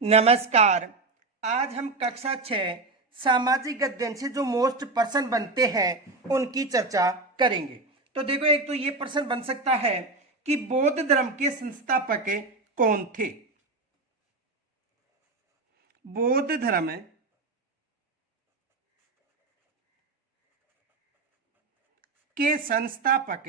नमस्कार। आज हम कक्षा 6 सामाजिक अध्ययन से जो मोस्ट पर्सन बनते हैं उनकी चर्चा करेंगे। तो देखो, एक तो ये प्रश्न बन सकता है कि बौद्ध धर्म के संस्थापक कौन थे। बौद्ध धर्म के संस्थापक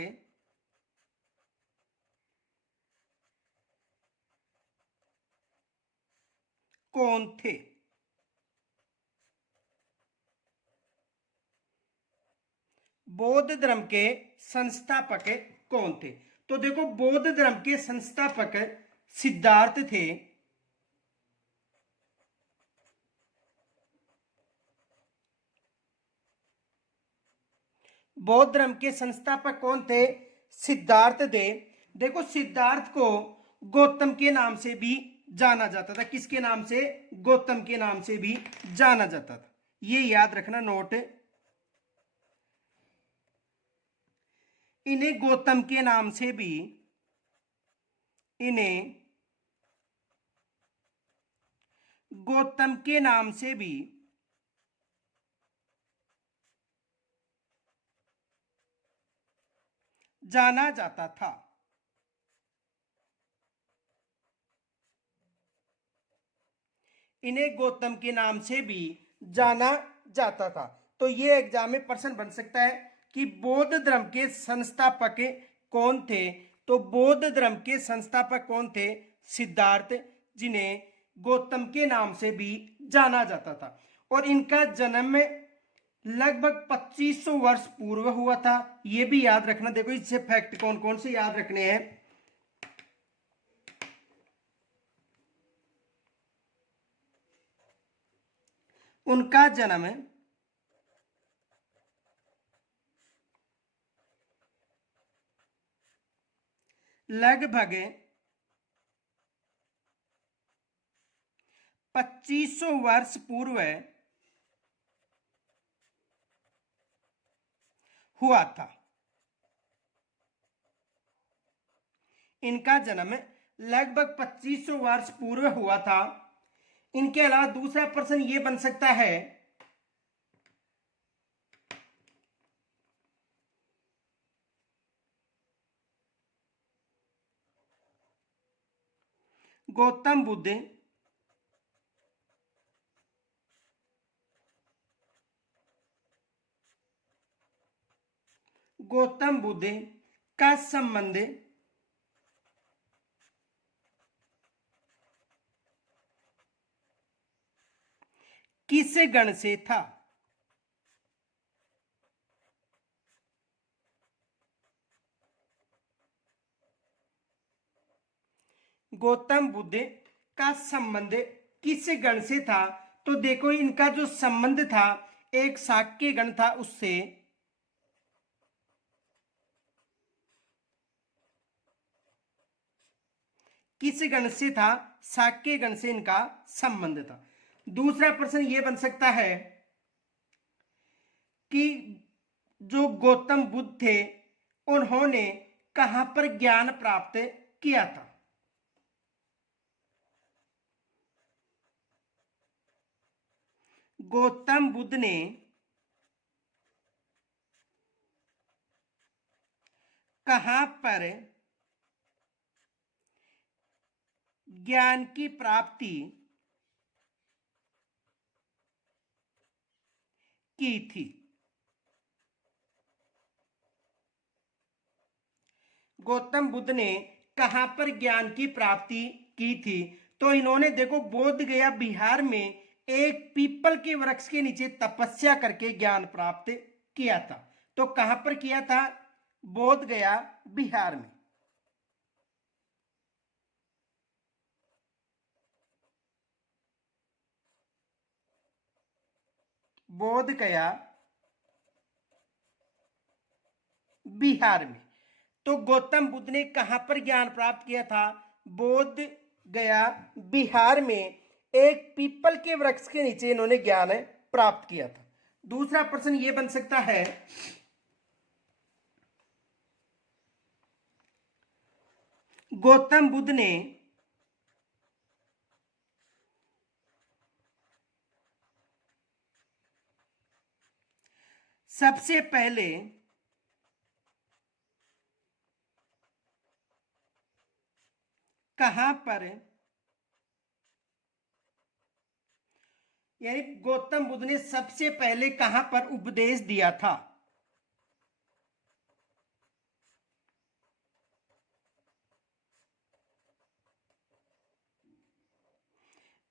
कौन थे। बौद्ध धर्म के संस्थापक कौन थे। तो देखो, बौद्ध धर्म के संस्थापक सिद्धार्थ थे। बौद्ध धर्म के संस्थापक कौन थे? सिद्धार्थ थे। देखो, सिद्धार्थ को गौतम के नाम से भी जाना जाता था। किसके नाम से? गौतम के नाम से भी जाना जाता था। ये याद रखना, नोट। इन्हें गौतम के नाम से भी इन्हें गौतम के नाम से भी जाना जाता था। इन्हें गौतम के नाम से भी जाना जाता था। तो ये एग्जाम में प्रश्न बन सकता है कि बौद्ध धर्म के संस्थापक कौन थे। तो बौद्ध धर्म के संस्थापक कौन थे? सिद्धार्थ, जिन्हें गौतम के नाम से भी जाना जाता था। और इनका जन्म लगभग 2500 वर्ष पूर्व हुआ था। यह भी याद रखना। देखो, इससे फैक्ट कौन कौन से याद रखने हैं। उनका जन्म लगभग 2500 वर्ष पूर्व हुआ था। इनका जन्म लगभग 2500 वर्ष पूर्व हुआ था। इनके अलावा दूसरा प्रश्न यह बन सकता है, गौतम बुद्ध गौतम बुद्ध का संबंध किस गण से था? गौतम बुद्ध का संबंध किस गण से था? तो देखो, इनका जो संबंध था एक शाक्य गण था उससे। किस गण से था? शाक्य गण से इनका संबंध था। दूसरा प्रश्न यह बन सकता है कि जो गौतम बुद्ध थे उन्होंने कहां पर ज्ञान प्राप्त किया था। गौतम बुद्ध ने कहां पर ज्ञान की प्राप्ति की थी? गौतम बुद्ध ने कहां पर ज्ञान की प्राप्ति की थी? तो इन्होंने, देखो, बोध गया बिहार में एक पीपल के वृक्ष के नीचे तपस्या करके ज्ञान प्राप्त किया था। तो कहां पर किया था? बोध गया बिहार में। बोध गया बिहार में। तो गौतम बुद्ध ने कहां पर ज्ञान प्राप्त किया था? बोध गया बिहार में एक पीपल के वृक्ष के नीचे इन्होंने ज्ञान प्राप्त किया था। दूसरा प्रश्न यह बन सकता है, गौतम बुद्ध ने सबसे पहले कहां पर, यानी गौतम बुद्ध ने सबसे पहले कहां पर उपदेश दिया था?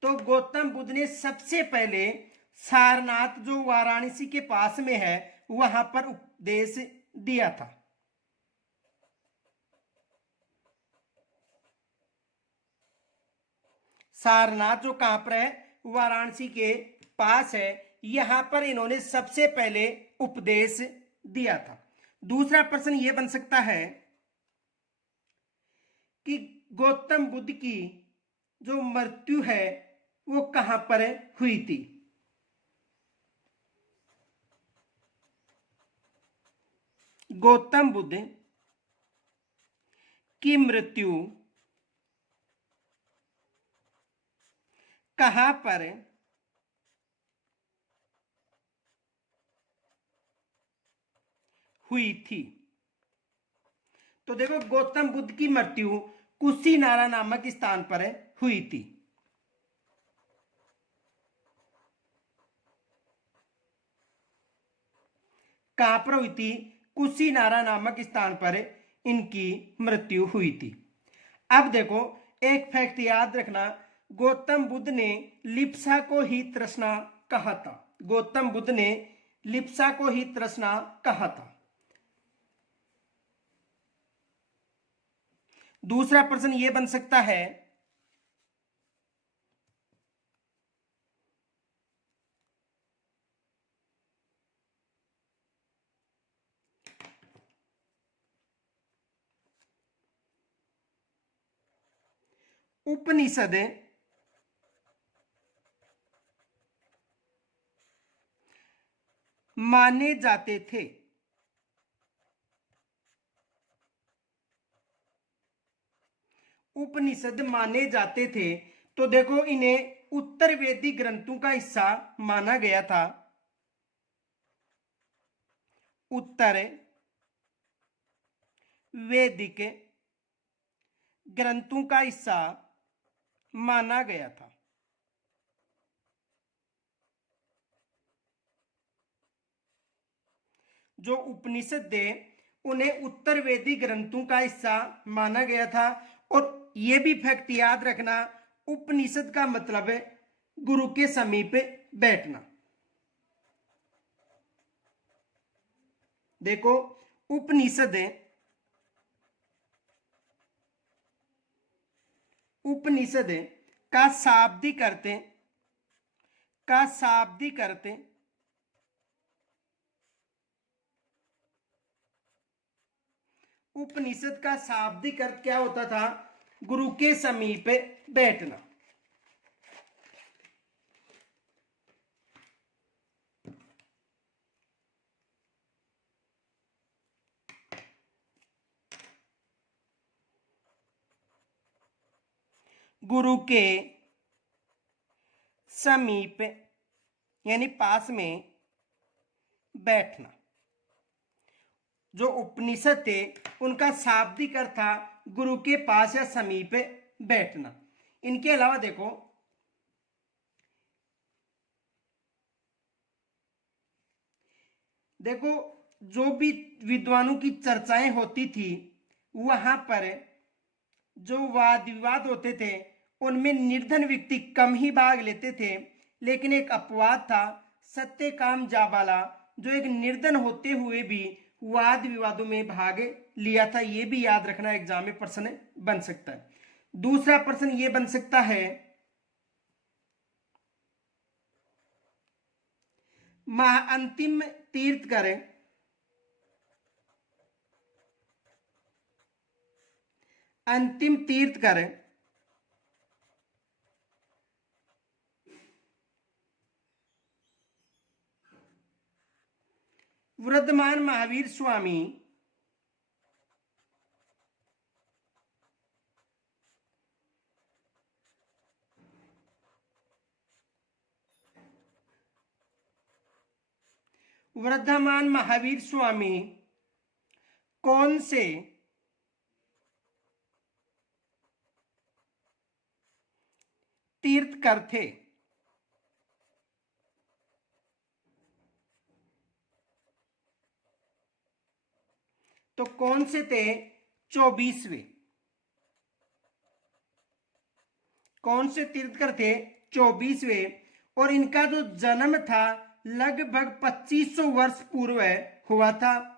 तो गौतम बुद्ध ने सबसे पहले सारनाथ जो वाराणसी के पास में है वहां पर उपदेश दिया था। सारनाथ जो कहां पर है, वाराणसी के पास है, यहां पर इन्होंने सबसे पहले उपदेश दिया था। दूसरा प्रश्न यह बन सकता है कि गौतम बुद्ध की जो मृत्यु है वो कहां पर हुई थी? गौतम बुद्ध की मृत्यु कहां पर हुई थी? तो देखो, गौतम बुद्ध की मृत्यु कुशीनारा नामक स्थान पर हुई थी। कहां पर हुई थी? कुशीनारा नामक स्थान पर इनकी मृत्यु हुई थी। अब देखो, एक फैक्ट याद रखना, गौतम बुद्ध ने लिप्सा को ही तृष्णा कहा था। गौतम बुद्ध ने लिप्सा को ही तृष्णा कहा था। दूसरा प्रश्न यह बन सकता है, उपनिषद माने जाते थे। उपनिषद माने जाते थे, तो देखो इन्हें उत्तर वेदी ग्रंथों का हिस्सा माना गया था। उत्तर वैदिक ग्रंथों का हिस्सा माना गया था। जो उपनिषद थे उन्हें उत्तर वेदी ग्रंथों का हिस्सा माना गया था। और यह भी फैक्ट याद रखना, उपनिषद का मतलब है गुरु के समीप बैठना। देखो, उपनिषद उपनिषद का शाब्दिक अर्थ उपनिषद का शाब्दिक अर्थ क्या होता था? गुरु के समीप बैठना। गुरु के समीप यानी पास में बैठना। जो उपनिषद थे उनका शाब्दिक अर्थ था गुरु के पास या समीप बैठना। इनके अलावा देखो जो भी विद्वानों की चर्चाएं होती थी वहां पर जो वाद विवाद होते थे उनमें निर्धन व्यक्ति कम ही भाग लेते थे। लेकिन एक अपवाद था, सत्यकाम जाबाला, जो एक निर्धन होते हुए भी वाद विवादों में भाग लिया था। यह भी याद रखना, एग्जाम में प्रश्न बन सकता है। दूसरा प्रश्न यह बन सकता है, अंतिम तीर्थकर अंतिम तीर्थकर वर्धमान महावीर स्वामी वर्धमान महावीर स्वामी कौन से तीर्थकर थे? तो कौन से थे 24वें? कौन से तीर्थकर थे 24वें? और इनका जो जन्म था लगभग 2500 वर्ष पूर्व हुआ था।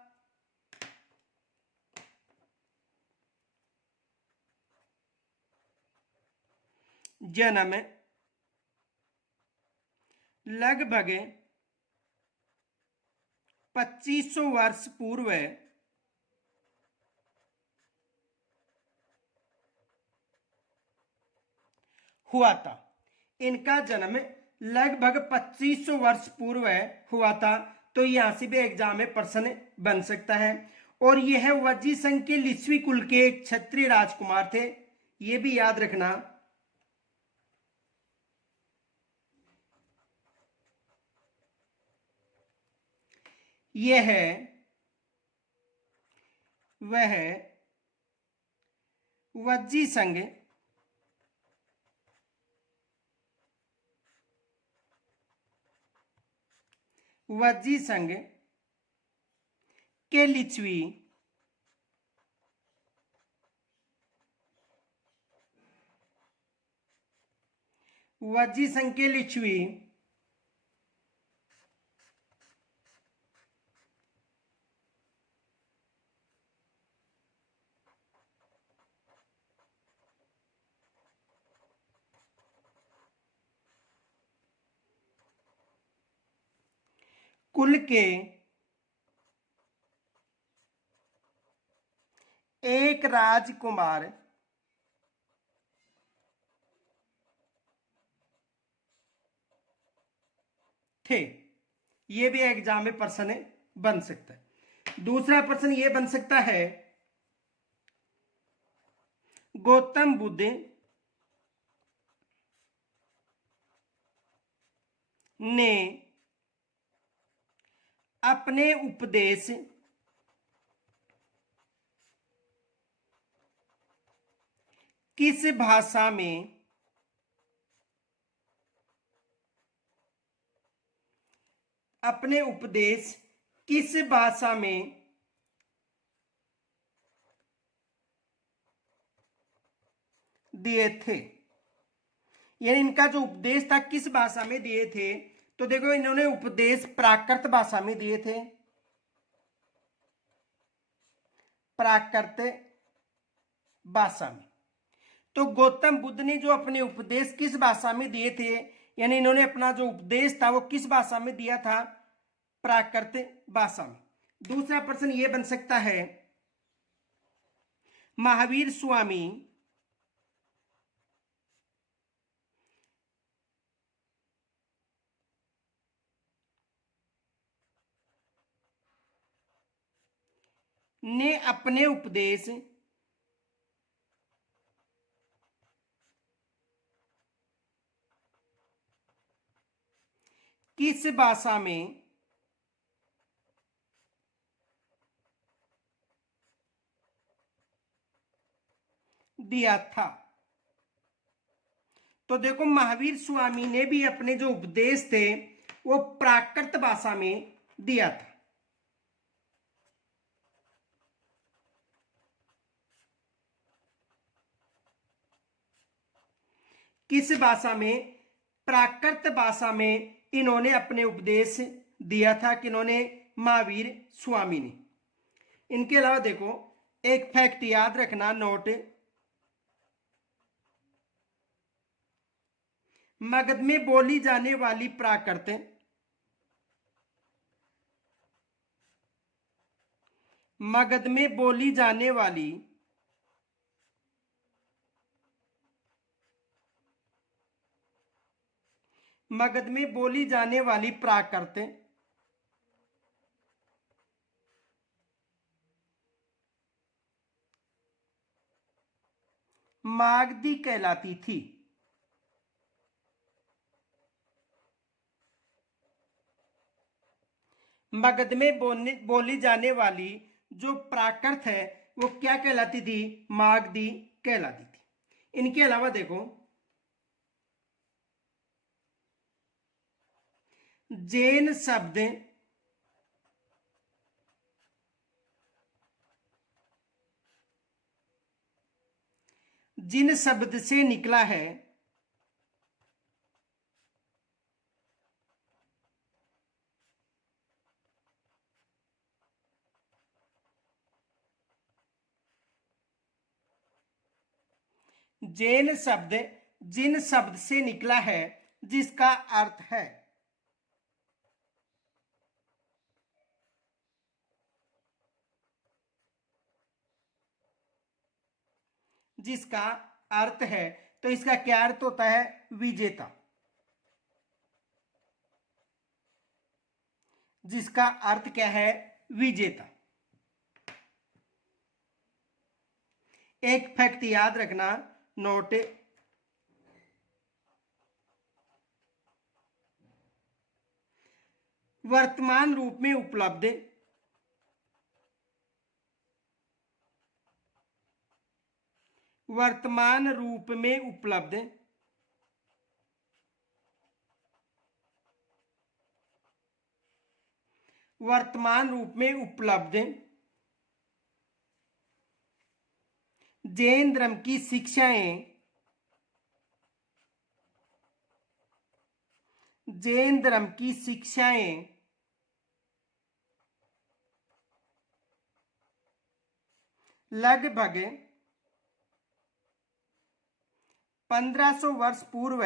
जन्म लगभग 2500 वर्ष पूर्व हुआ था। इनका जन्म लगभग 2500 वर्ष पूर्व हुआ था। तो यहां से भी एग्जाम में प्रश्न बन सकता है। और यह वज्जी संघ के लिच्छवी कुल के एक क्षत्रिय राजकुमार थे, यह भी याद रखना। यह वह वज्जी संघ वज्जी संघ के लिच्छवी वज्जी संघ के लिच्छवी कुल के एक राजकुमार थे। यह भी एग्जाम में प्रश्न बन सकता है। दूसरा प्रश्न यह बन सकता है, गौतम बुद्ध ने अपने उपदेश किस भाषा में अपने उपदेश किस भाषा में दिए थे? यानी इनका जो उपदेश था किस भाषा में दिए थे? तो देखो, इन्होंने उपदेश प्राकृत भाषा में दिए थे। प्राकृत भाषा में। तो गौतम बुद्ध ने जो अपने उपदेश किस भाषा में दिए थे, यानी इन्होंने अपना जो उपदेश था वो किस भाषा में दिया था? प्राकृत भाषा में। दूसरा प्रश्न यह बन सकता है, महावीर स्वामी ने अपने उपदेश किस भाषा में दिया था? तो देखो, महावीर स्वामी ने भी अपने जो उपदेश थे वो प्राकृत भाषा में दिया था। किस भाषा में? प्राकृत भाषा में इन्होंने अपने उपदेश दिया था। कि इन्होंने महावीर स्वामी ने। इनके अलावा देखो, एक फैक्ट याद रखना, नोट, मगध में बोली जाने वाली प्राकृत मगध में बोली जाने वाली मगध में बोली जाने वाली प्राकृत मागधी कहलाती थी। मगध में बोली जाने वाली जो प्राकृत है वो क्या कहलाती थी? मागधी कहलाती थी। इनके अलावा देखो जैन शब्द जिन शब्द से निकला है जैन शब्द जिन शब्द से निकला है जिसका अर्थ है जिसका अर्थ है तो इसका क्या अर्थ होता है? विजेता। जिसका अर्थ क्या है? विजेता। एक फैक्ट याद रखना, नोट, वर्तमान रूप में उपलब्ध वर्तमान रूप में उपलब्ध वर्तमान रूप में उपलब्ध जैन धर्म की शिक्षाएं जैन धर्म की शिक्षाएं लगभग 1500 वर्ष पूर्व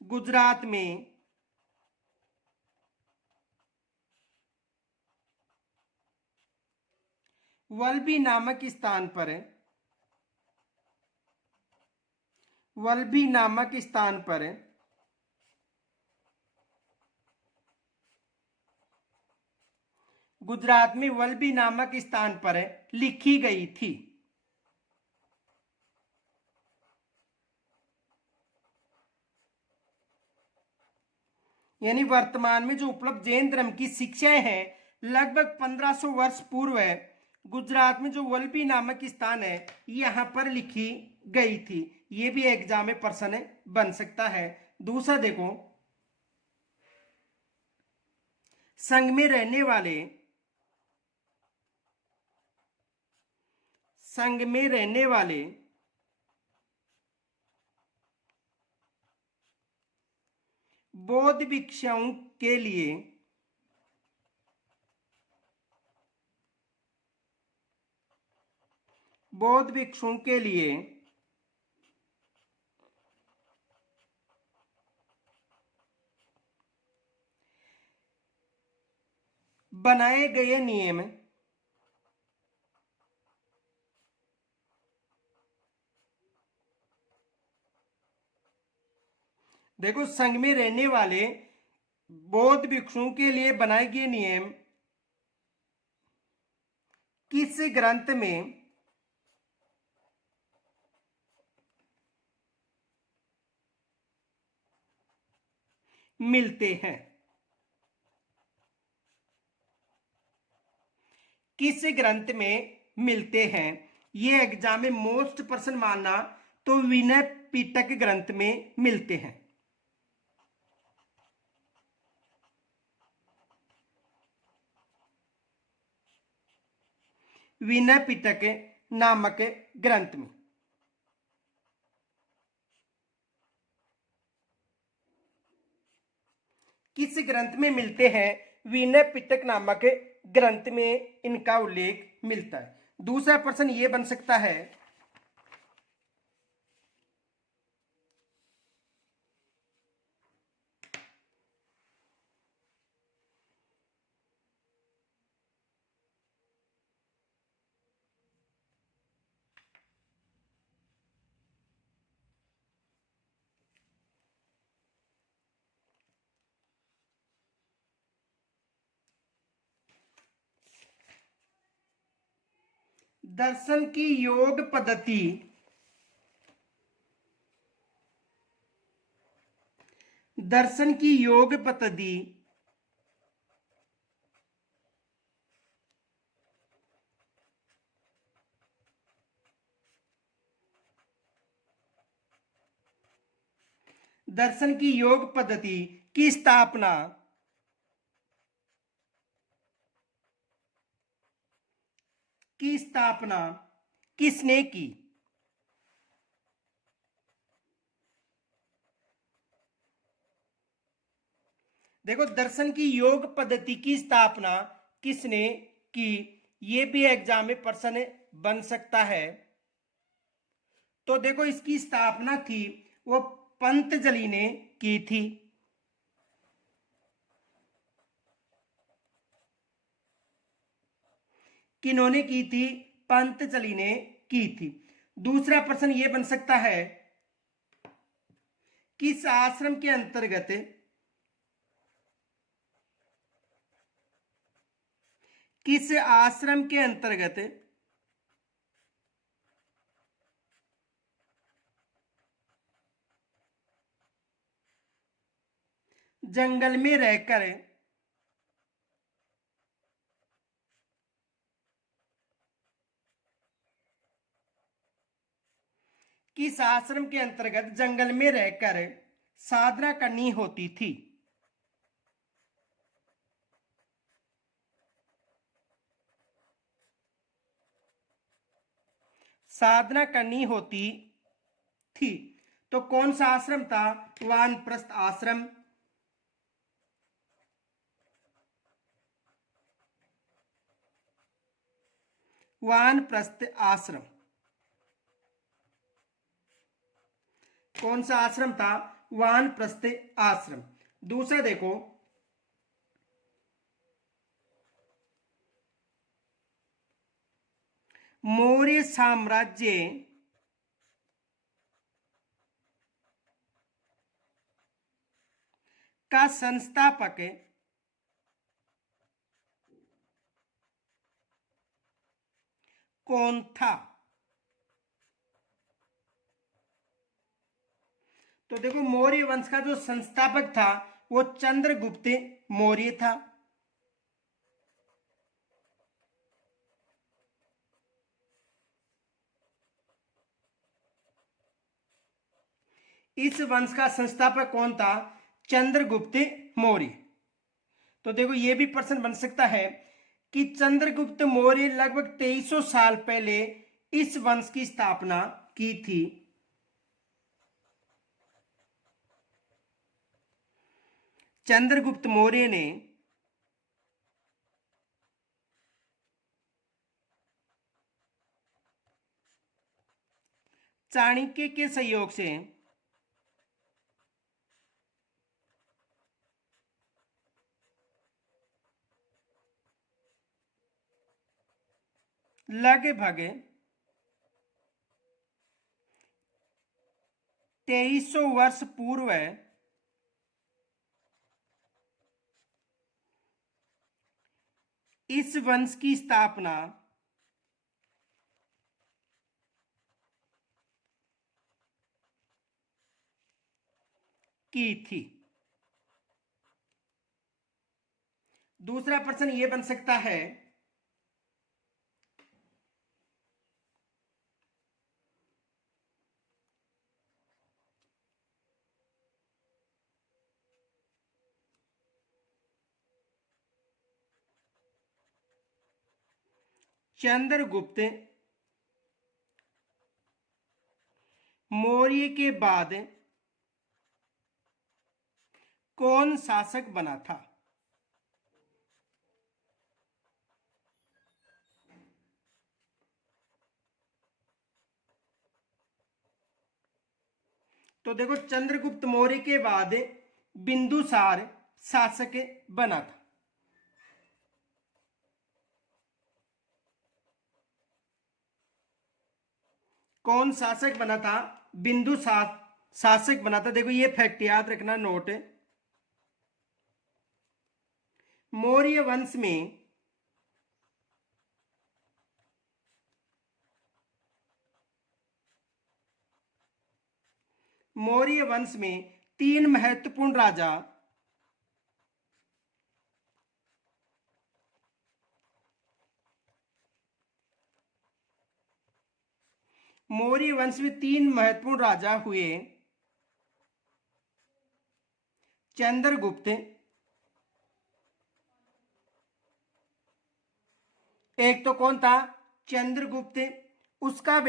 गुजरात में वल्लभी नामक स्थान पर वल्लभी नामक स्थान पर गुजरात में वल्लभी नामक स्थान पर लिखी गई थी। यानी वर्तमान में जो उपलब्ध जैन धर्म की शिक्षाएं हैं लगभग 1500 वर्ष पूर्व गुजरात में जो वल्लभी नामक स्थान है यहां पर लिखी गई थी। ये भी एग्जाम में प्रश्न बन सकता है। दूसरा देखो, संघ में रहने वाले संघ में रहने वाले बौद्ध भिक्षुओं के लिए बौद्ध भिक्षुओं के लिए बनाए गए नियम देखो, संघ में रहने वाले बौद्ध भिक्षुओं के लिए बनाए गए नियम किस ग्रंथ में मिलते हैं? किस ग्रंथ में मिलते हैं? ये एग्जाम में मोस्ट पर्सन मानना तो विनय पिटक ग्रंथ में मिलते हैं। विनय पिटक नामक ग्रंथ में। किस ग्रंथ में मिलते हैं? विनय पिटक नामक ग्रंथ में इनका उल्लेख मिलता है। दूसरा प्रश्न ये बन सकता है, दर्शन की योग पद्धति दर्शन की योग पद्धति दर्शन की योग पद्धति की स्थापना किसने की? देखो, दर्शन की योग पद्धति की स्थापना किसने की, ये भी एग्जाम में प्रश्न बन सकता है। तो देखो, इसकी स्थापना थी वो पंतजलि ने की थी। किन्होंने की थी? पंतजलि ने की थी। दूसरा प्रश्न ये बन सकता है, किस आश्रम के अंतर्गत जंगल में रहकर किस आश्रम के अंतर्गत जंगल में रहकर साधना करनी होती थी? साधना करनी होती थी। तो कौन सा आश्रम था? वानप्रस्थ आश्रम। वानप्रस्थ आश्रम। कौन सा आश्रम था? वानप्रस्थ आश्रम। दूसरा देखो, मौर्य साम्राज्य का संस्थापक कौन था? तो देखो, मौर्य वंश का जो संस्थापक था वो चंद्रगुप्त मौर्य था। इस वंश का संस्थापक कौन था? चंद्रगुप्त मौर्य। तो देखो, यह भी प्रश्न बन सकता है कि चंद्रगुप्त मौर्य लगभग 2300 साल पहले इस वंश की स्थापना की थी। चंद्रगुप्त मौर्य ने चाणक्य के सहयोग से लगभग 2300 वर्ष पूर्व इस वंश की स्थापना की थी। दूसरा प्रश्न यह बन सकता है, चंद्रगुप्त मौर्य के बाद कौन शासक बना था? तो देखो, चंद्रगुप्त मौर्य के बाद बिंदुसार शासक बना था। कौन शासक बना था? बिंदुसार शासक बना था। देखो, ये फैक्ट याद रखना, नोट। मौर्य वंश में तीन महत्वपूर्ण राजा मौर्य वंश में तीन महत्वपूर्ण राजा हुए। चंद्रगुप्त, एक तो कौन था? चंद्रगुप्त, उसका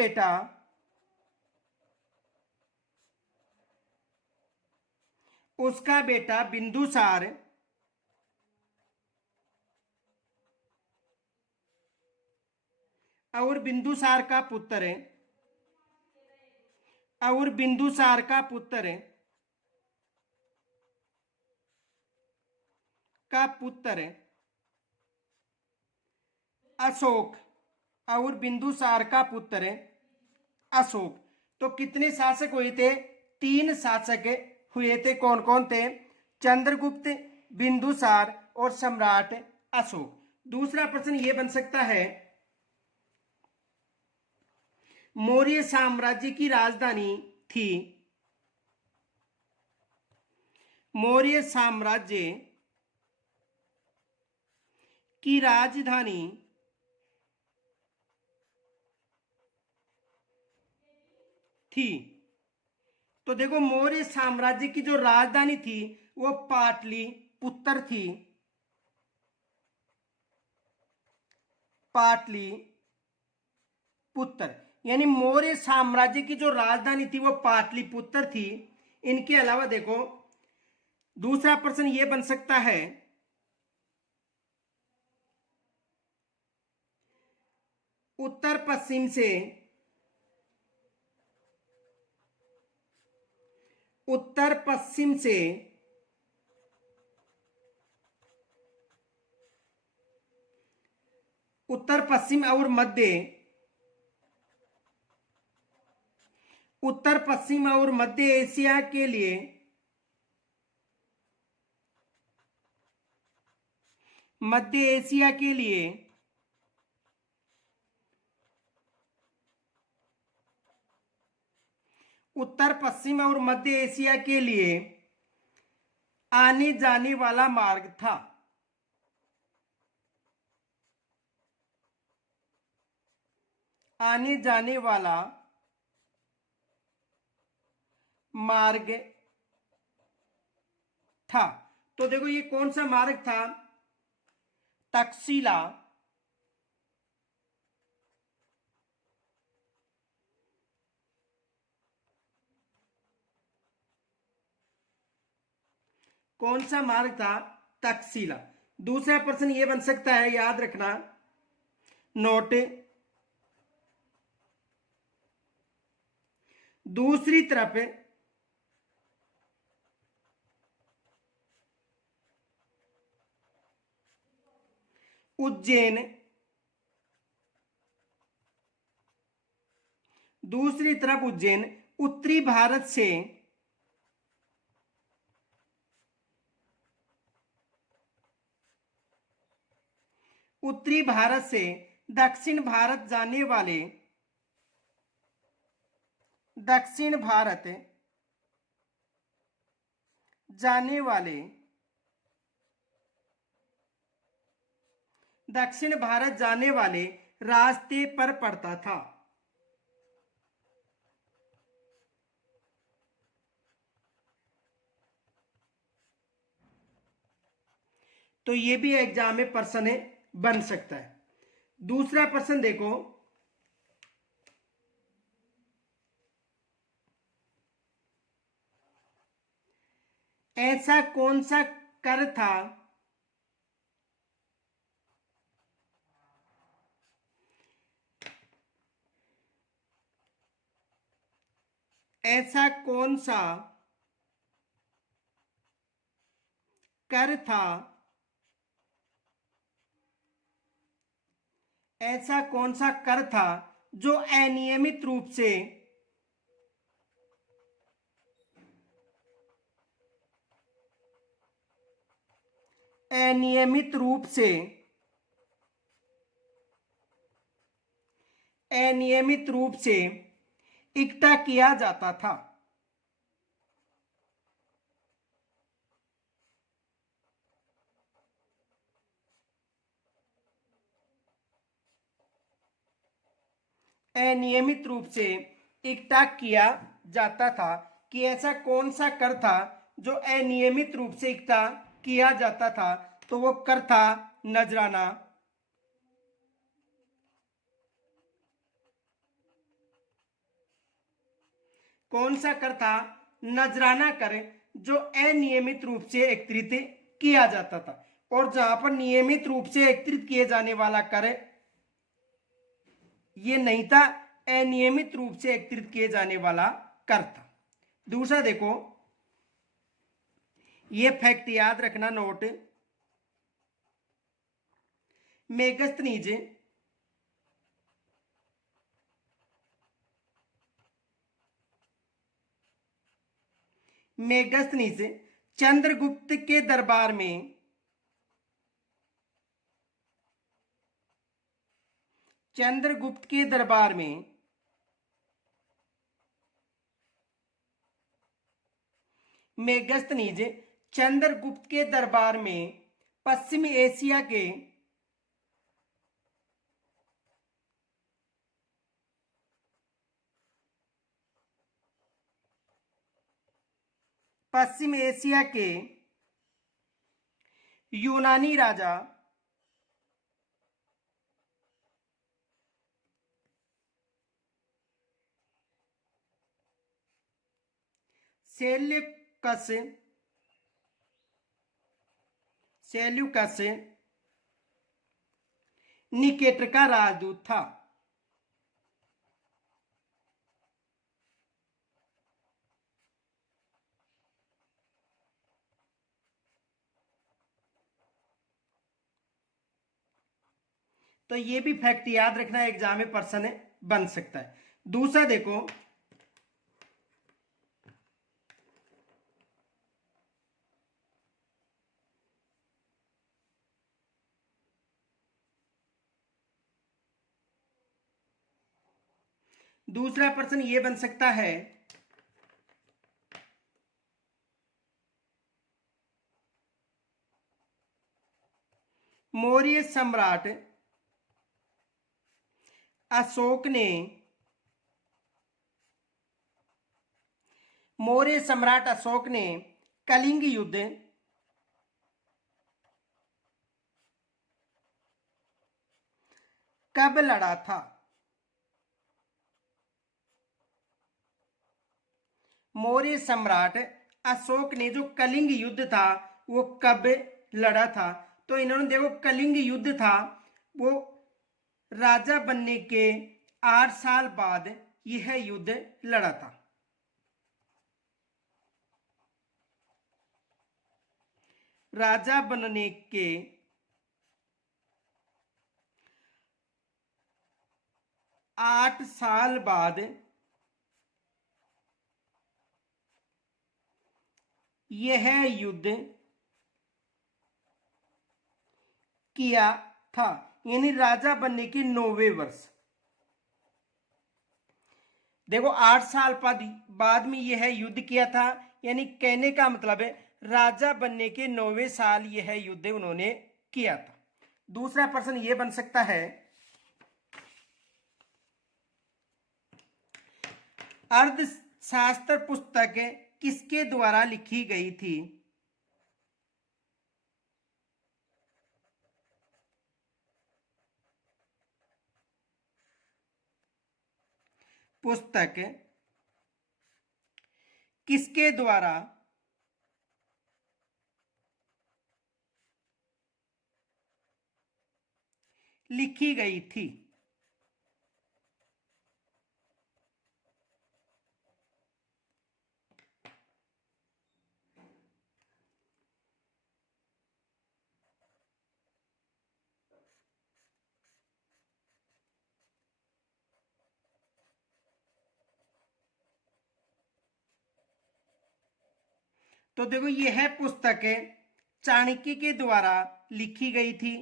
बेटा बिंदुसार, और बिंदुसार का पुत्र अशोक, और बिंदुसार का पुत्र अशोक। तो कितने शासक हुए थे? तीन शासक हुए थे। कौन कौन थे? चंद्रगुप्त, बिंदुसार और सम्राट अशोक। दूसरा प्रश्न यह बन सकता है, मौर्य साम्राज्य की राजधानी थी। मौर्य साम्राज्य की राजधानी थी। तो देखो, मौर्य साम्राज्य की जो राजधानी थी वो पाटलिपुत्र थी। पाटलिपुत्र, यानी मौर्य साम्राज्य की जो राजधानी थी वो पाटलिपुत्र थी। इनके अलावा देखो, दूसरा प्रश्न यह बन सकता है, उत्तर पश्चिम से उत्तर पश्चिम और मध्य एशिया के लिए उत्तर पश्चिम और मध्य एशिया के लिए आने जाने वाला मार्ग था। आने जाने वाला मार्ग था। तो देखो, ये कौन सा मार्ग था? तक्षशिला, कौन सा मार्ग था? तक्षशिला। दूसरा प्रश्न यह बन सकता है, याद रखना, नोट, दूसरी तरफ उज्जैन, उत्तरी भारत से दक्षिण भारत जाने वाले रास्ते पर पड़ता था। तो ये भी एग्जाम में प्रश्न बन सकता है। दूसरा प्रश्न देखो, ऐसा कौन सा कर था ऐसा कौन सा कर था जो अनियमित रूप से इकट्ठा किया जाता था। अनियमित रूप से इकट्ठा किया जाता था, कि ऐसा कौन सा कर था जो अनियमित रूप से इकट्ठा किया जाता था, तो वो कर था नजराना। कौन सा कर था? नजराना कर, जो अनियमित रूप से एकत्रित किया जाता था। और जहां पर नियमित रूप से एकत्रित किए जाने वाला कर ये नहीं था, अनियमित रूप से एकत्रित किए जाने वाला कर था। दूसरा देखो, ये फैक्ट याद रखना, नोट, मेगस्थनीज मेगस्थनीज चंद्रगुप्त के दरबार में चंद्रगुप्त के दरबार में मेगस्थनीज चंद्रगुप्त के दरबार में पश्चिमी एशिया के पश्चिम एशिया के यूनानी राजा सेल्यूकस सेल्यूकस निकेटर का राजदूत था। तो ये भी फैक्ट याद रखना, एग्जाम में पर्सन बन सकता है। दूसरा देखो, दूसरा प्रश्न ये बन सकता है, मौर्य सम्राट अशोक ने मौर्य सम्राट अशोक ने कलिंग युद्ध कब लड़ा था? मौर्य सम्राट अशोक ने जो कलिंग युद्ध था वो कब लड़ा था? तो इन्होंने देखो, कलिंग युद्ध था वो राजा बनने के 8 साल बाद यह युद्ध लड़ा था। राजा बनने के 8 साल बाद यह युद्ध किया था, यानी राजा बनने के 9वें वर्ष। देखो, 8 साल बाद में यह युद्ध किया था, यानी कहने का मतलब है राजा बनने के 9वें साल यह युद्ध उन्होंने किया था। दूसरा प्रश्न यह बन सकता है, अर्थशास्त्र पुस्तक किसके द्वारा लिखी गई थी? पुस्तक किसके द्वारा लिखी गई थी? तो देखो, यह पुस्तक चाणक्य के द्वारा लिखी गई थी।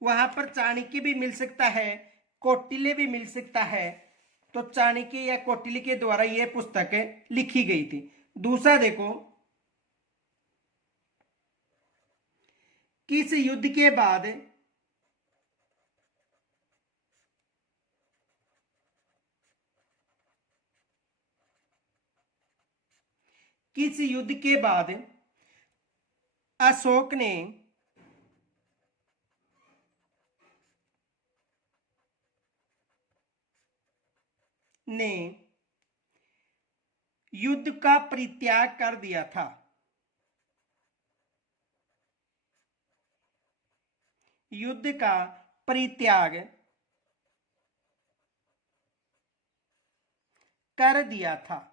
वहां पर चाणक्य भी मिल सकता है, कौटिल्य भी मिल सकता है। तो चाणक्य या कौटिल्य के द्वारा यह पुस्तक लिखी गई थी। दूसरा देखो, किस युद्ध के बाद किस युद्ध के बाद अशोक ने युद्ध का परित्याग कर दिया था? युद्ध का परित्याग कर दिया था।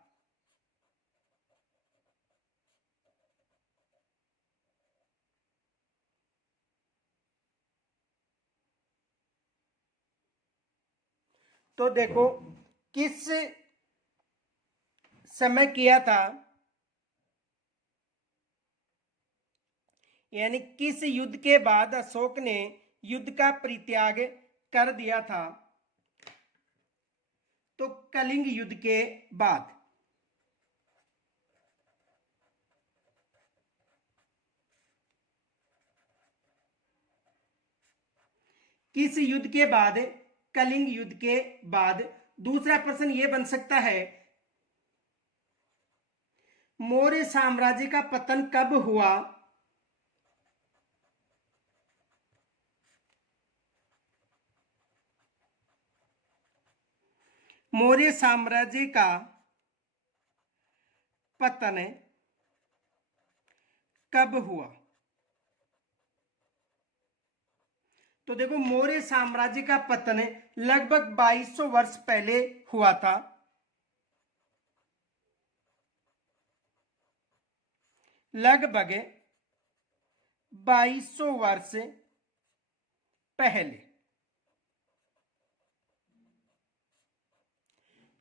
तो देखो किस समय किया था, यानी किस युद्ध के बाद अशोक ने युद्ध का परित्याग कर दिया था? तो कलिंग युद्ध के बाद। किस युद्ध के बाद? कलिंग युद्ध के बाद। दूसरा प्रश्न यह बन सकता है, मौर्य साम्राज्य का पतन कब हुआ? मौर्य साम्राज्य का पतन कब हुआ? तो देखो मौर्य साम्राज्य का पतन लगभग 2200 वर्ष पहले हुआ था। लगभग 2200 वर्ष पहले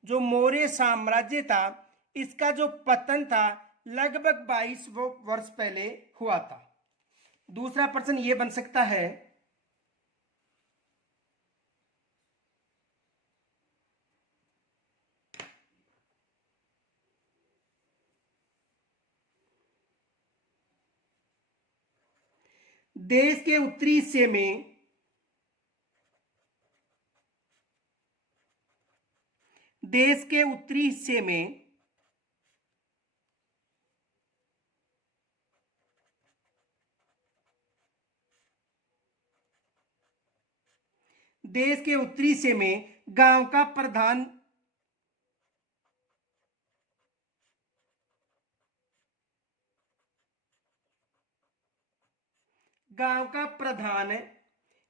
जो मौर्य साम्राज्य था, इसका जो पतन था लगभग 22 वर्ष पहले हुआ था। दूसरा प्रश्न यह बन सकता है, देश के उत्तरी हिस्से में देश के उत्तरी हिस्से में देश के उत्तरी हिस्से में गांव का प्रधान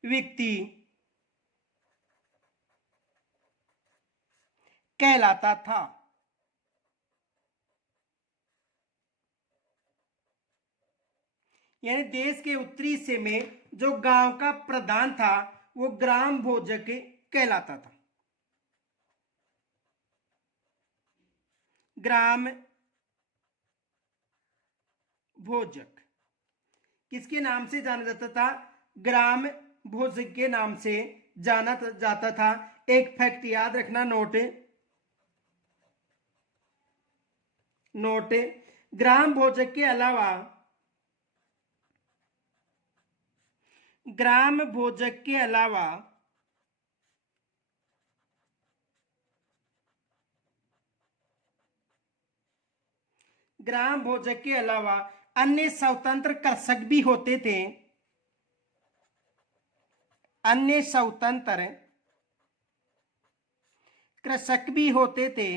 व्यक्ति कहलाता था। यानी देश के उत्तरी हिस्से में जो गांव का प्रधान था वो ग्राम भोजक कहलाता था। ग्राम भोजक किसके नाम से जाना जाता था? ग्राम भोजक के नाम से जाना जाता था। एक फैक्ट याद रखना, नोट ग्राम भोजक के अलावा ग्राम भोजक के अलावा ग्राम भोजक के अलावा अन्य स्वतंत्र कृषक भी होते थे। अन्य स्वतंत्र कृषक भी होते थे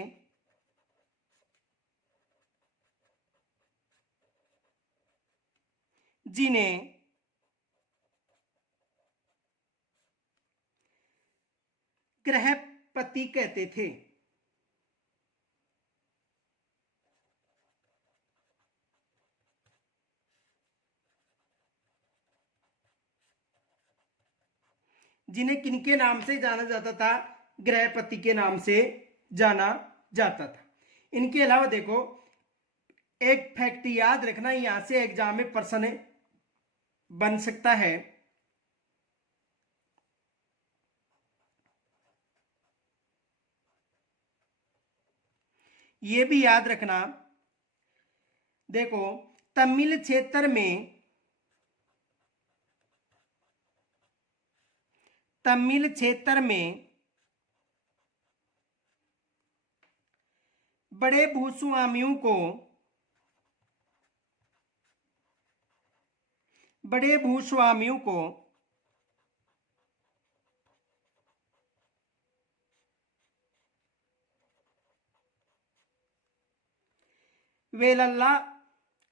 जिन्हें गृहपति कहते थे। जिन्हें किनके नाम से जाना जाता था? गृहपति के नाम से जाना जाता था। इनके अलावा देखो एक फैक्ट याद रखना, यहां से एग्जाम में प्रश्न बन सकता है। यह भी याद रखना, देखो तमिल क्षेत्र में बड़े भूस्वामियों को बड़े भूस्वामियों को वेलल्ला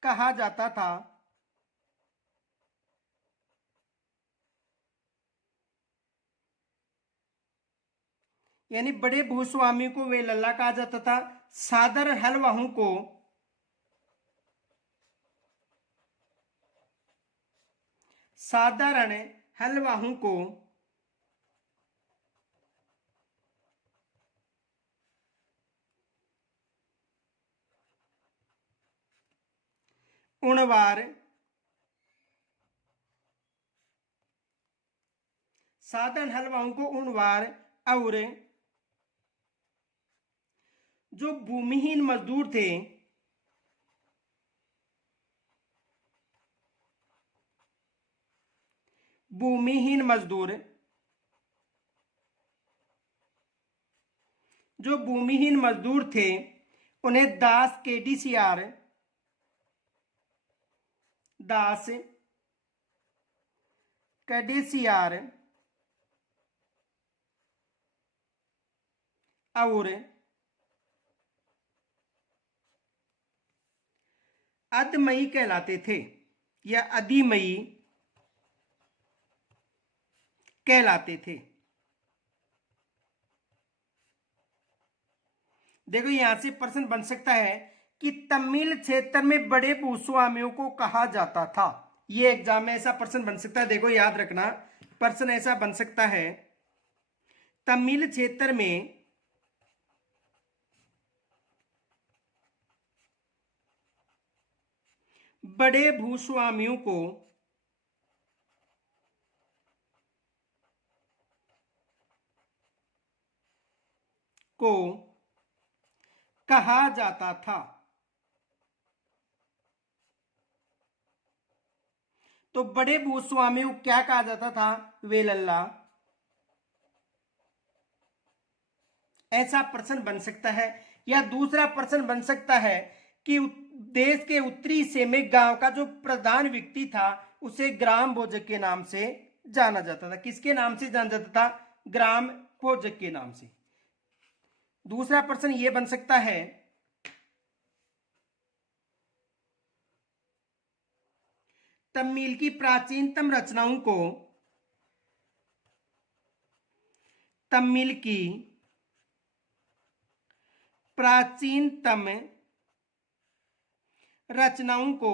कहा जाता था। यानी बड़े भूस्वामियों को वेलल्ला कहा जाता था। साधारण हलवाहों को साधारण हलवाहों को उणवार, साधारण हलवाओं को उणवार और जो भूमिहीन मजदूर थे भूमिहीन मजदूर जो भूमिहीन मजदूर थे उन्हें दास केडीसीआर दास कैडेसियार और अधमई कहलाते थे या अधिमई कहलाते थे। देखो यहां से प्रश्न बन सकता है कि तमिल क्षेत्र में बड़े भूस्वामियों को कहा जाता था। ये एग्जाम में ऐसा प्रश्न बन सकता है। देखो याद रखना, प्रश्न ऐसा बन सकता है, तमिल क्षेत्र में बड़े भूस्वामियों को कहा जाता था। तो बड़े भूस्वामियों को क्या कहा जाता था? वेलल्ला। ऐसा प्रश्न बन सकता है। या दूसरा प्रश्न बन सकता है कि देश के उत्तरी हिस्से में गांव का जो प्रधान व्यक्ति था उसे ग्राम भोजक के नाम से जाना जाता था। किसके नाम से जाना जाता था? ग्राम भोजक के नाम से। दूसरा प्रश्न यह बन सकता है, तमिल की प्राचीनतम रचनाओं को तमिल की प्राचीनतम रचनाओं को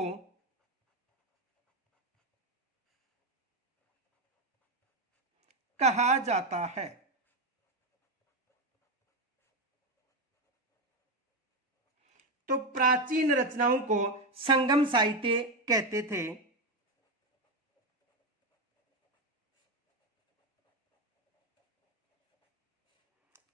कहा जाता है। तो प्राचीन रचनाओं को संगम साहित्य कहते थे।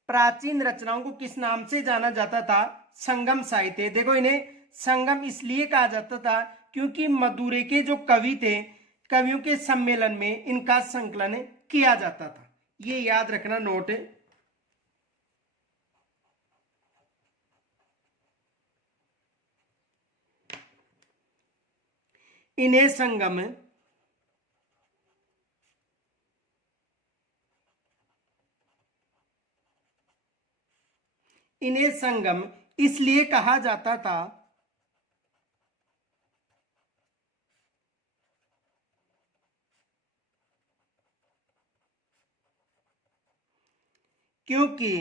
प्राचीन रचनाओं को किस नाम से जाना जाता था? संगम साहित्य। देखो इन्हें संगम इसलिए कहा जाता था क्योंकि मदुरै के जो कवि थे, कवियों के सम्मेलन में इनका संकलन किया जाता था। ये याद रखना नोट। इन्हें संगम इन्हें संगम इसलिए कहा जाता था क्योंकि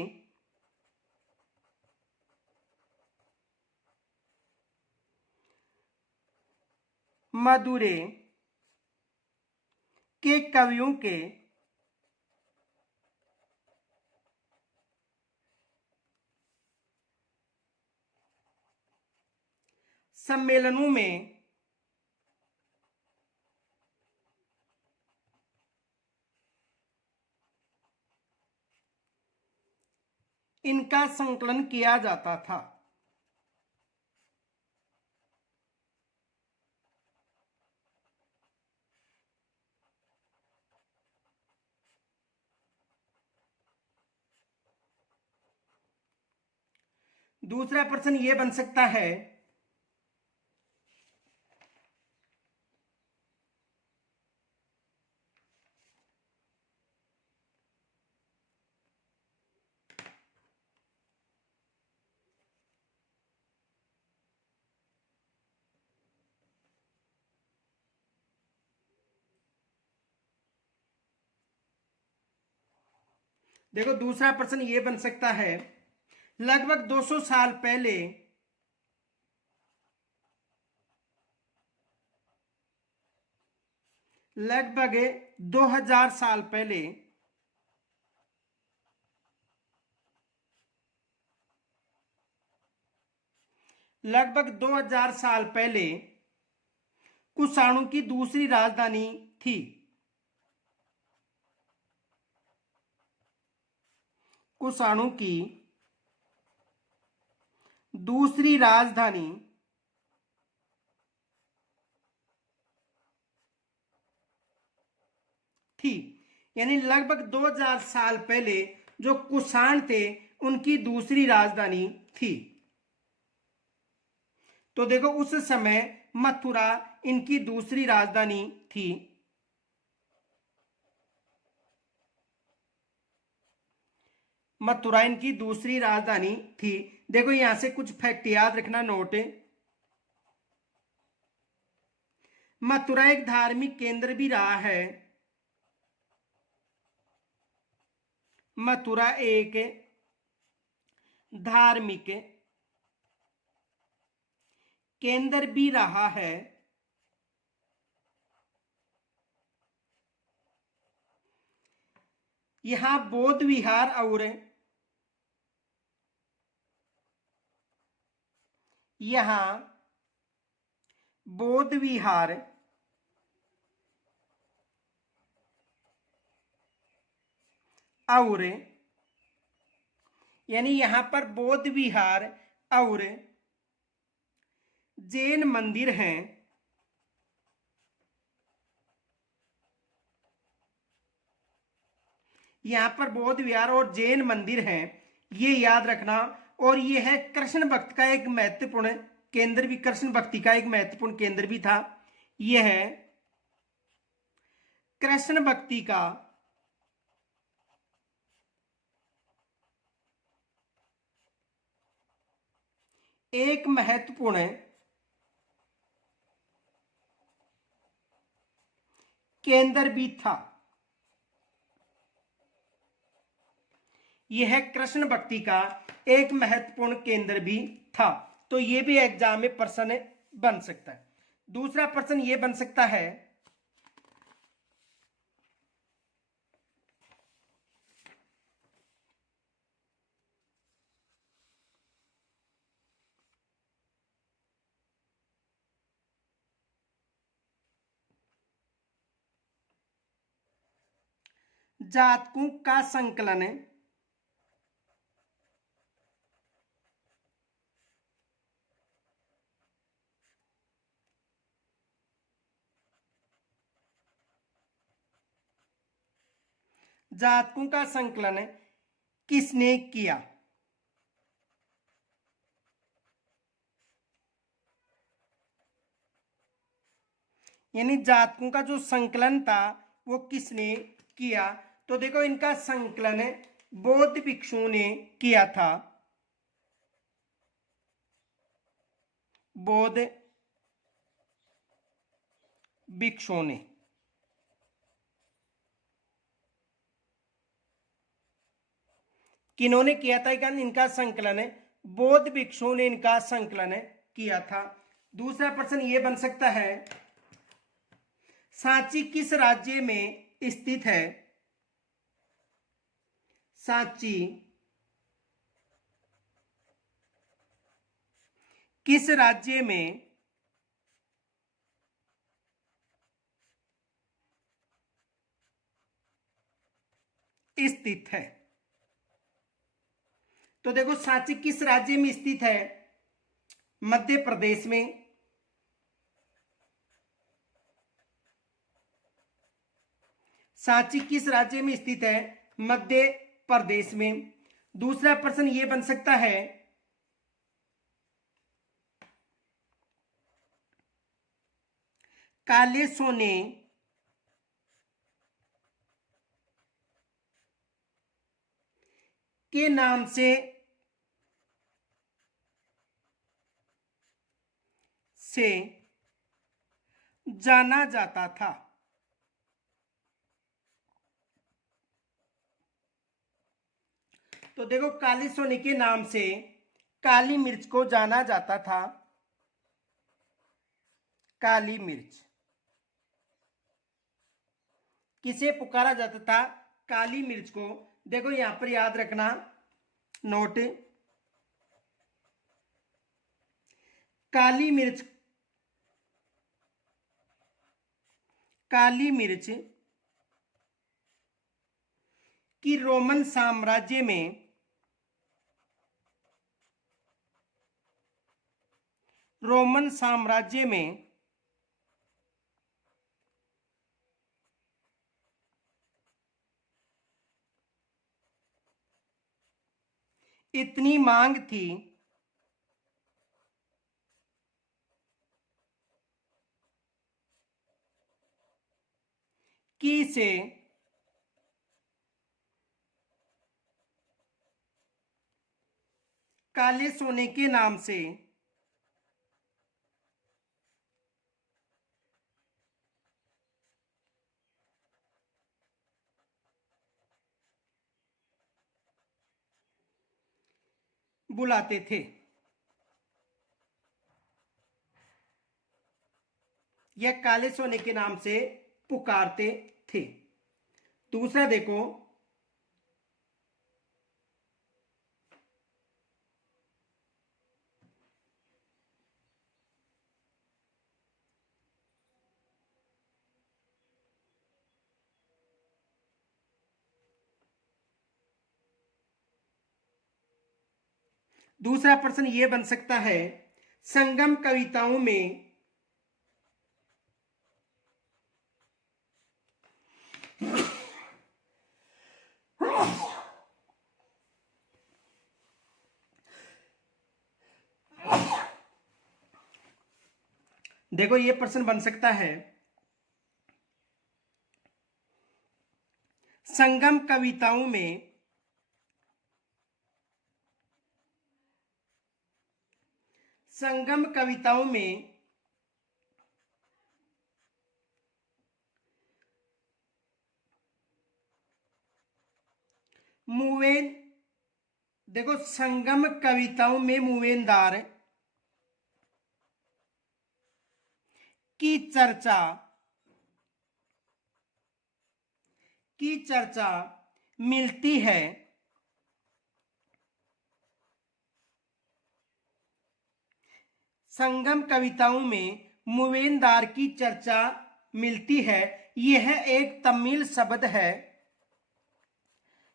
मदुरै के कवियों के सम्मेलनों में इनका संकलन किया जाता था। दूसरा प्रश्न यह बन सकता है, देखो दूसरा प्रश्न ये बन सकता है, लगभग 200 साल पहले लगभग 2000 साल पहले लगभग 2000 साल पहले कुषाणों की दूसरी राजधानी थी। कुषाणों की दूसरी राजधानी थी, यानी लगभग 2000 साल पहले जो कुषाण थे उनकी दूसरी राजधानी थी। तो देखो उस समय मथुरा इनकी दूसरी राजधानी थी। मथुरा इनकी दूसरी राजधानी थी। देखो यहां से कुछ फैक्ट याद रखना, नोट। मथुरा एक धार्मिक केंद्र भी रहा है। मथुरा एक धार्मिक केंद्र भी रहा है। यहां बौद्ध विहार और यहां बौद्ध विहार और यानी यहां पर बौद्ध विहार और जैन मंदिर हैं। यहां पर बौद्ध विहार और जैन मंदिर हैं, ये याद रखना। और ये है कृष्ण भक्त का एक महत्वपूर्ण केंद्र भी, कृष्ण भक्ति का एक महत्वपूर्ण केंद्र भी था। यह है कृष्ण भक्ति का एक महत्वपूर्ण केंद्र भी था। यह कृष्ण भक्ति का एक महत्वपूर्ण केंद्र भी था। तो यह भी एग्जाम में प्रश्न बन सकता है। दूसरा प्रश्न यह बन सकता है, जातकों का संकलन जातकों का संकलन किसने किया? यानी जातकों का जो संकलन था वो किसने किया? तो देखो इनका संकलन बौद्ध भिक्षुओं ने किया था। बौद्ध भिक्षुओं ने। किन्होंने किया था इनका संकलन? बौद्ध भिक्षुओं ने इनका संकलन किया था। दूसरा प्रश्न यह बन सकता है, सांची किस राज्य में स्थित है? सांची किस राज्य में स्थित है? तो देखो सांची किस राज्य में स्थित है? मध्य प्रदेश में। सांची किस राज्य में स्थित है? मध्य प्रदेश में। दूसरा प्रश्न यह बन सकता है, काले सोने के नाम से जाना जाता था। तो देखो काले सोने के नाम से काली मिर्च को जाना जाता था। काली मिर्च किसे पुकारा जाता था? काली मिर्च को। देखो यहां पर याद रखना नोट, काली मिर्च, काली मिर्च की रोमन साम्राज्य में, रोमन साम्राज्य में इतनी मांग थी कि इसे काले सोने के नाम से बुलाते थे, या काले सोने के नाम से पुकारते थे। दूसरा देखो, दूसरा प्रश्न यह बन सकता है, संगम कविताओं में देखो यह प्रश्न बन सकता है, संगम कविताओं में संगम कविताओं में मुवेन, देखो संगम कविताओं में मुवेनदार की चर्चा, की चर्चा मिलती है, संगम कविताओं में मुवेनदार की चर्चा मिलती है। यह एक तमिल शब्द है,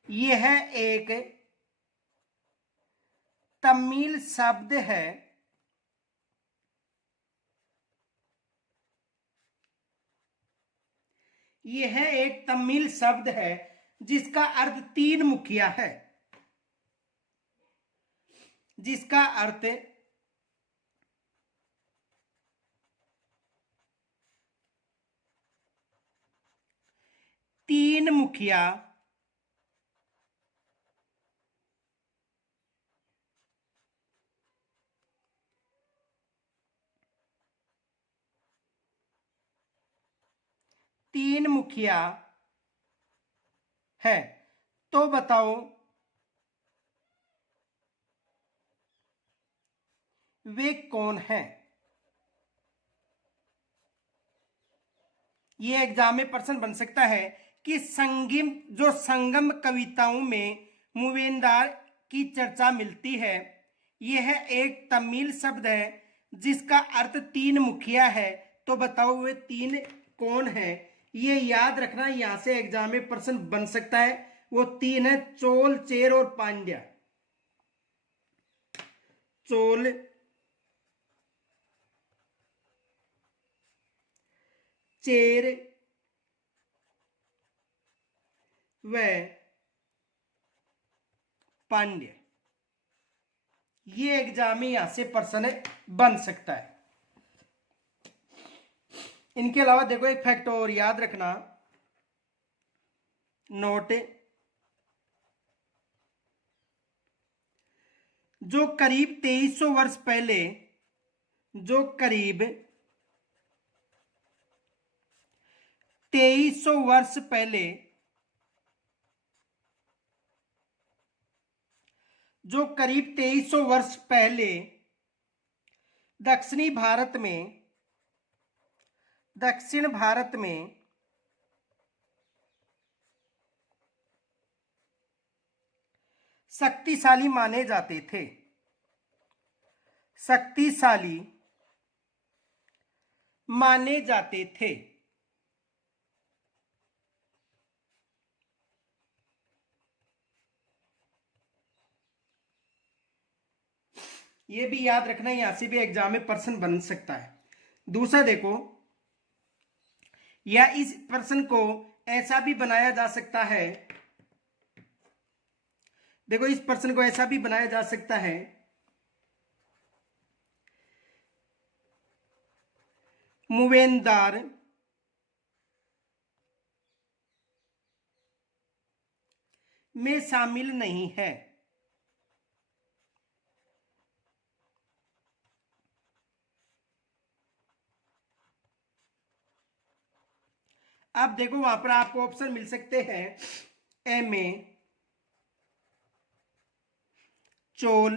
यह एक तमिल शब्द है, यह एक तमिल शब्द है जिसका अर्थ तीन मुखिया है, जिसका अर्थ तीन मुखिया तीन मुखिया है। तो बताओ वे कौन हैं? ये एग्जाम में प्रश्न बन सकता है कि संगम, जो संगम कविताओं में मुवेनदार की चर्चा मिलती है, यह एक तमिल शब्द है जिसका अर्थ तीन मुखिया है। तो बताओ वे तीन कौन है? ये याद रखना, यहां से एग्जाम में प्रश्न बन सकता है। वो तीन है, चोल, चेर और पांड्या। चोल, चेर व पांड्य। ये एग्जाम में यहां से प्रश्न बन सकता है। इनके अलावा देखो एक फैक्ट और याद रखना, नोट, जो करीब 2300 वर्ष पहले, जो करीब 2300 वर्ष पहले जो करीब 2300 वर्ष पहले दक्षिण भारत में शक्तिशाली माने जाते थे, शक्तिशाली माने जाते थे। ये भी याद रखना, यहां से भी एग्जाम में प्रश्न बन सकता है। दूसरा देखो, या इस प्रश्न को ऐसा भी बनाया जा सकता है, देखो इस प्रश्न को ऐसा भी बनाया जा सकता है, मूवेंदार में शामिल नहीं है। अब देखो वहां पर आपको ऑप्शन मिल सकते हैं, एम ए, चोल,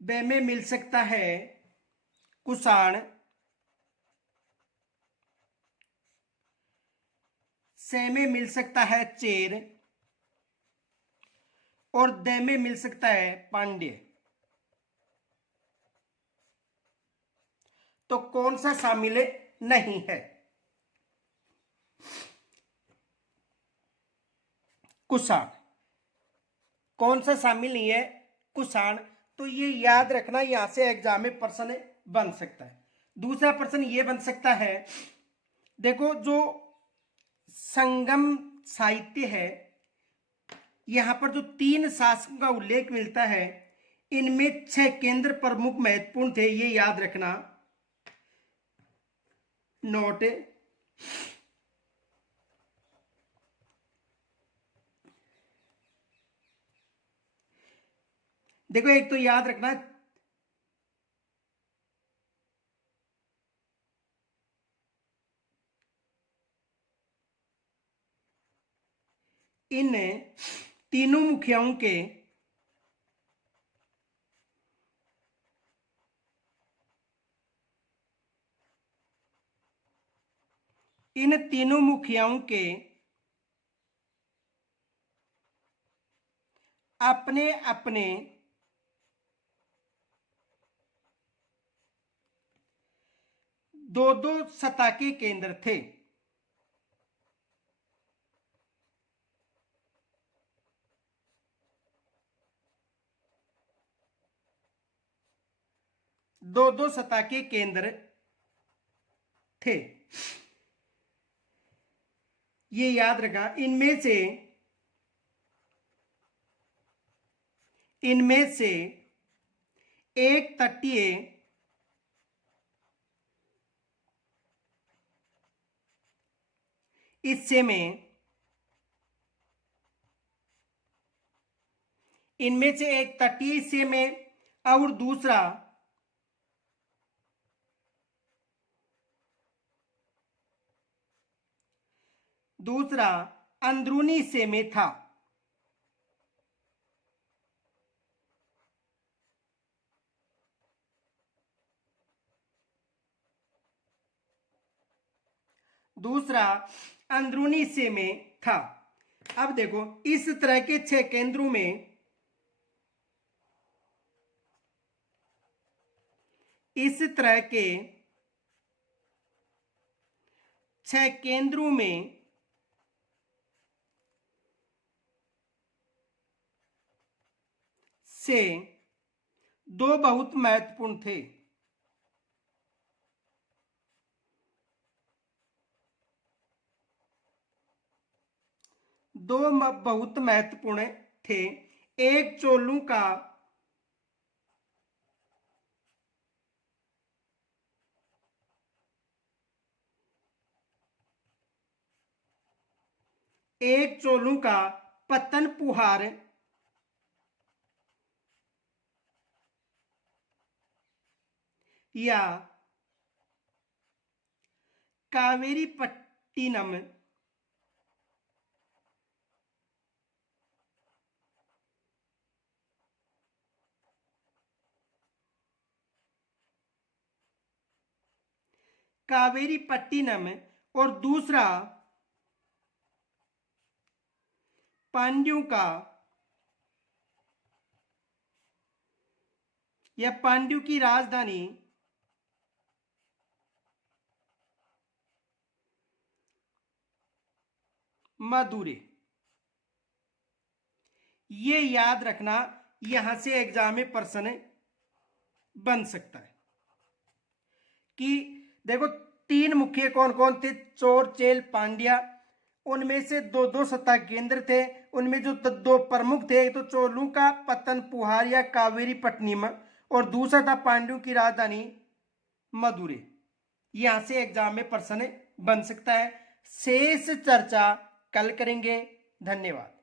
बे में मिल सकता है कुषाण, से में मिल सकता है चेर, और दे में मिल सकता है पांड्य। तो कौन सा शामिल नहीं है? कुषाण। कौन सा शामिल नहीं है? कुषाण। तो ये याद रखना, यहां से एग्जाम में प्रश्न बन सकता है। दूसरा प्रश्न ये बन सकता है, देखो जो संगम साहित्य है, यहां पर जो 3 शासकों का उल्लेख मिलता है, इनमें 6 केंद्र प्रमुख महत्वपूर्ण थे, ये याद रखना। नोट, देखो एक तो याद रखना, इन तीनों मुखियाओं के अपने अपने दो सत्ता के केंद्र थे। दो सत्ता के केंद्र थे, ये याद रखा। इनमें से एक तटीय हिस्से में, इनमें से एक तटीय हिस्से में और दूसरा अंदरूनी हिस्से में था। दूसरा अंदरूनी हिस्से में था। अब देखो इस तरह के 6 केंद्रों में, इस तरह के 6 केंद्रों में से 2 बहुत महत्वपूर्ण थे। 2 बहुत महत्वपूर्ण थे। एक चोलों का पतन पुहार, या कावेरीपट्टिनम कावेरी पट्टिनम और दूसरा पांड्यों का या पांड्यों की राजधानी मदुरै। ये याद रखना, यहां से एग्जाम में प्रश्न बन सकता है कि देखो तीन मुख्य कौन कौन थे, चोर चेल पांड्या, उनमें से दो दो सत्ता केंद्र थे, उनमें जो दो प्रमुख थे तो चोलों का पतन पुहार या कावेरी पट्टिनम और दूसरा था पांड्यों की राजधानी मदुरै। यहां से एग्जाम में प्रश्न बन सकता है। शेष चर्चा कल करेंगे। धन्यवाद।